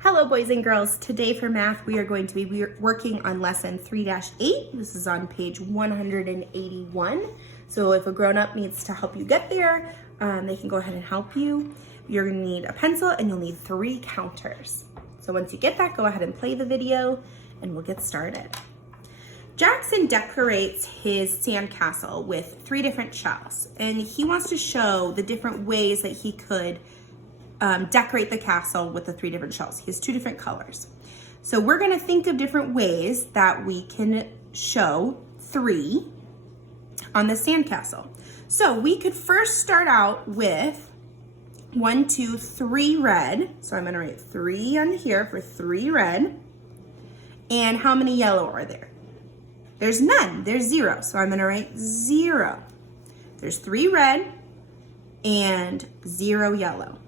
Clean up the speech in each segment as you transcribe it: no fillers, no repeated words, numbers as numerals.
Hello boys and girls, today for math we are going to be working on lesson 3-8. This is on page 181. So if a grown-up needs to help you get there, they can go ahead and help you. You're going to need a pencil and you'll need 3 counters. So once you get that, go ahead and play the video and we'll get started. Jackson decorates his sandcastle with 3 different shells, and he wants to show the different ways that he could decorate the castle with the 3 different shells. He has 2 different colors. So we're gonna think of different ways that we can show 3 on the sandcastle. So we could first start out with 1, 2, 3 red. So I'm gonna write 3 on here for 3 red. And how many yellow are there? There's none, there's 0. So I'm gonna write 0. There's 3 red and 0 yellow.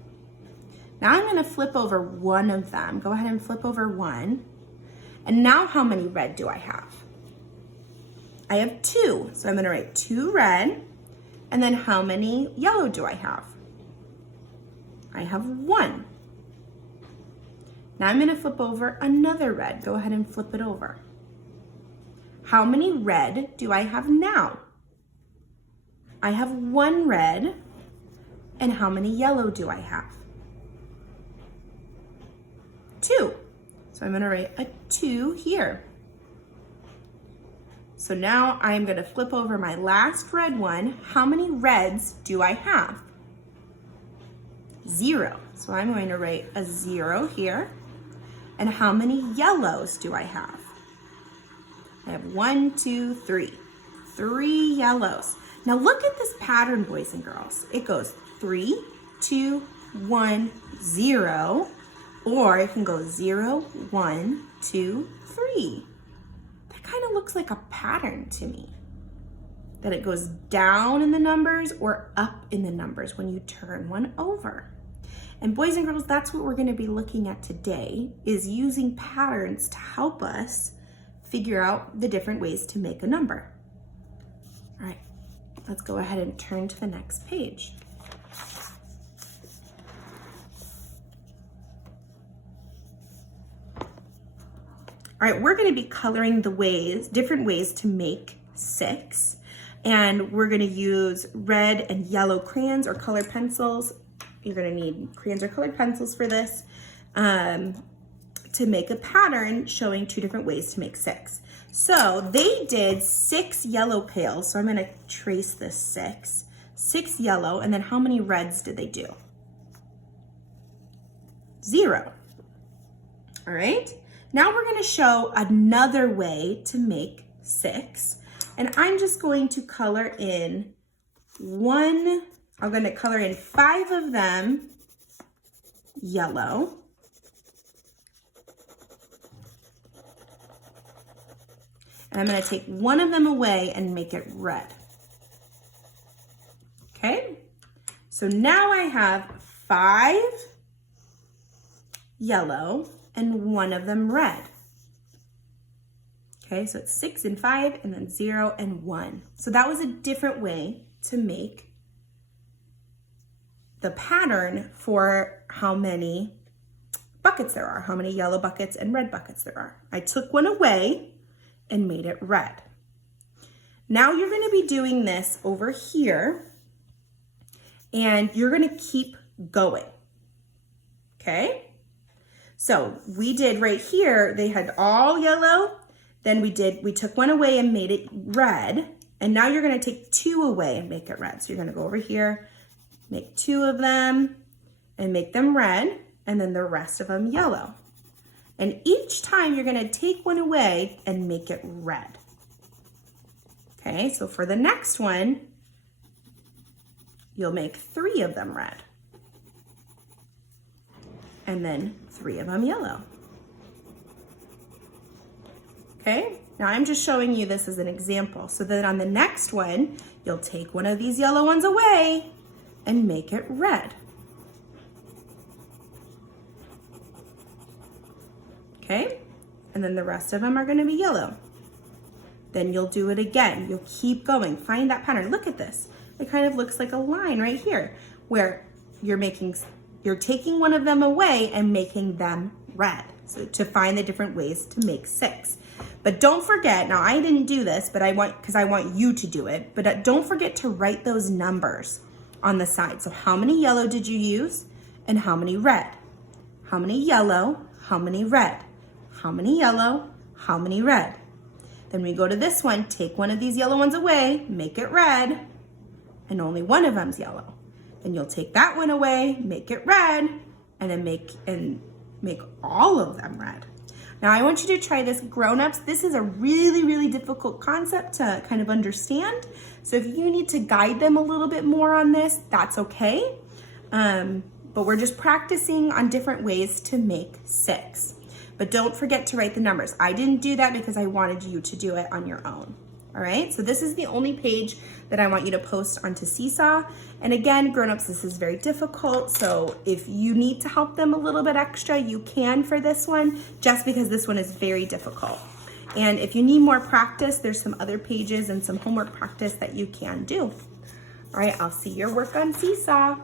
Now I'm gonna flip over one of them. Go ahead and flip over one. And now how many red do I have? I have 2. So I'm gonna write 2 red. And then how many yellow do I have? I have 1. Now I'm gonna flip over another red. Go ahead and flip it over. How many red do I have now? I have 1 red. And how many yellow do I have? 2. So I'm gonna write a 2 here. So now I'm gonna flip over my last red one. How many reds do I have? 0. So I'm going to write a 0 here. And how many yellows do I have? I have 1, 2, 3. 3 yellows. Now look at this pattern, boys and girls. It goes 3, 2, 1, 0. Or it can go 0, 1, 2, 3. That kind of looks like a pattern to me. That it goes down in the numbers or up in the numbers when you turn one over. And boys and girls, that's what we're going to be looking at today, is using patterns to help us figure out the different ways to make a number. All right, let's go ahead and turn to the next page. All right, we're gonna be coloring the different ways to make 6. And we're gonna use red and yellow crayons or colored pencils. You're gonna need crayons or colored pencils for this to make a pattern showing 2 different ways to make 6. So they did 6 yellow pails. So I'm gonna trace this 6. 6 yellow, and then how many reds did they do? 0. All right. Now we're gonna show another way to make 6. And I'm just going to color in I'm gonna color in 5 of them yellow. And I'm gonna take 1 of them away and make it red. Okay, so now I have 5 yellow and 1 of them red. Okay, so it's 6 and 5 and then 0 and 1. So that was a different way to make the pattern for how many buckets there are, how many yellow buckets and red buckets there are. I took 1 away and made it red. Now you're gonna be doing this over here and you're gonna keep going, okay? So we did right here, they had all yellow, then we took 1 away and made it red, and now you're gonna take 2 away and make it red. So you're gonna go over here, make 2 of them, and make them red, and then the rest of them yellow. And each time you're gonna take 1 away and make it red. Okay, so for the next one, you'll make 3 of them red. And then 3 of them yellow. Okay, now I'm just showing you this as an example. So then on the next one, you'll take 1 of these yellow ones away and make it red. Okay, and then the rest of them are gonna be yellow. Then you'll do it again. You'll keep going, find that pattern. Look at this. It kind of looks like a line right here where you're taking 1 of them away and making them red. So to find the different ways to make 6. But don't forget, now I didn't do this, but because I want you to do it, but don't forget to write those numbers on the side. So how many yellow did you use and how many red? How many yellow, how many red? How many yellow, how many red? Then we go to this one, take one of these yellow ones away, make it red, and only one of them's yellow. Then you'll take that one away, make it red, and then make all of them red. Now I want you to try this, grown-ups. This is a really, really difficult concept to kind of understand. So if you need to guide them a little bit more on this, that's okay. But we're just practicing on different ways to make 6. But don't forget to write the numbers. I didn't do that because I wanted you to do it on your own. All right, so this is the only page that I want you to post onto Seesaw. And again, grown-ups, this is very difficult. So if you need to help them a little bit extra, you can for this one, just because this one is very difficult. And if you need more practice, there's some other pages and some homework practice that you can do. All right, I'll see your work on Seesaw.